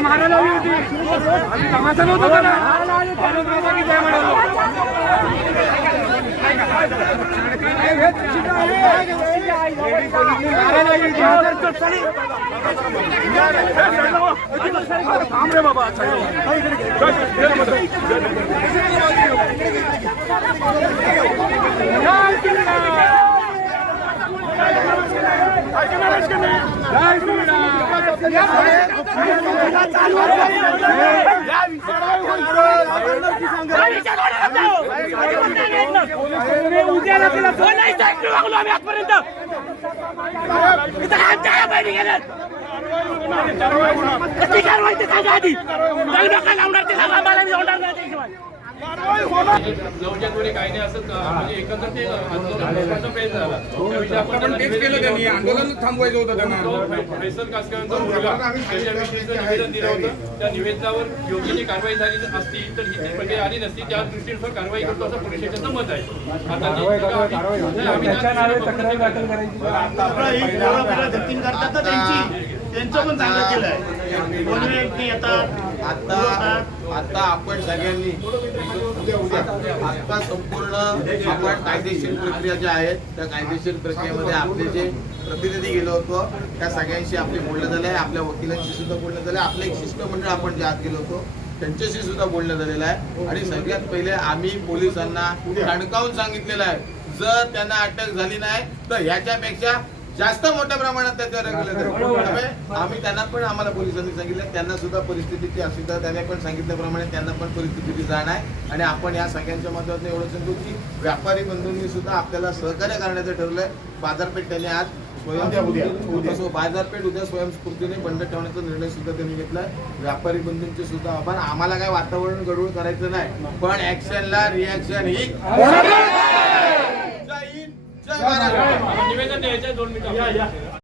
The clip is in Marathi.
मारायला हवी होती आम्ही कामाचा नव्हतो त्याला. जय म्हणालो उद्याला तिला फोन नाही सांगितलं वागलो आम्ही आजपर्यंत. इथं आमच्या या बहिणी गेल्यात कारवाई ते सांगा आधी. लग्न काय लावणार ते सांगा आम्हाला मी लावणार नाही आंदोलन थांबवायचं होतं त्यांना फैसल कासकरांचा मुलगा निवेदन दिलं होतं त्या निवेदनावर योग्य जी कारवाई झाली असती तर ही जी प्रक्रिया आली नसती त्या दृष्टीनुसार कारवाई करतो असं पोलीस स्टेशनचं मत आहे आता त्यांची पण चांगलं व्यक्ती येतात आता आता आपण सगळ्यांनी आता संपूर्ण आपण कायदेशीर प्रक्रिया ज्या आहेत त्या कायदेशीर प्रक्रियेमध्ये आपले जे प्रतिनिधी गेलो होतो त्या सगळ्यांशी आपले बोलणं झालं आहे. आपल्या वकिलांशी सुद्धा बोलणं झालं आहे. आपलं एक शिष्टमंडळ आपण जे आत गेलो होतो त्यांच्याशी सुद्धा बोलणं झालेलं आहे. आणि सगळ्यात पहिले आम्ही पोलिसांना ठणकावून सांगितलेलं आहे. जर त्यांना अटक झाली नाही तर ह्याच्यापेक्षा जास्त मोठ्या प्रमाणात त्याच्यावर त्यामुळे आम्ही त्यांना पण आम्हाला पोलिसांनी सांगितलं. त्यांना सुद्धा परिस्थितीची असुविधा त्याने पण सांगितल्याप्रमाणे त्यांना पण परिस्थितीची जाण आहे. आणि आपण या सगळ्यांच्या माध्यमातून एवढं सांगतो की व्यापारी बंधूंनी सुद्धा आपल्याला सहकार्य करण्याचं ठरलंय बाजारपेठ त्यांनी आज. स्वयं बाजारपेठ उद्या स्वयंस्फूर्तीने बंद ठेवण्याचा निर्णय सुद्धा त्यांनी घेतलाय. व्यापारी बंधूंचे सुद्धा आभार. आम्हाला काय वातावरण गडबड करायचं नाही. पण ऍक्शनला रिॲक्शन ही. आहे दोन मिनिटं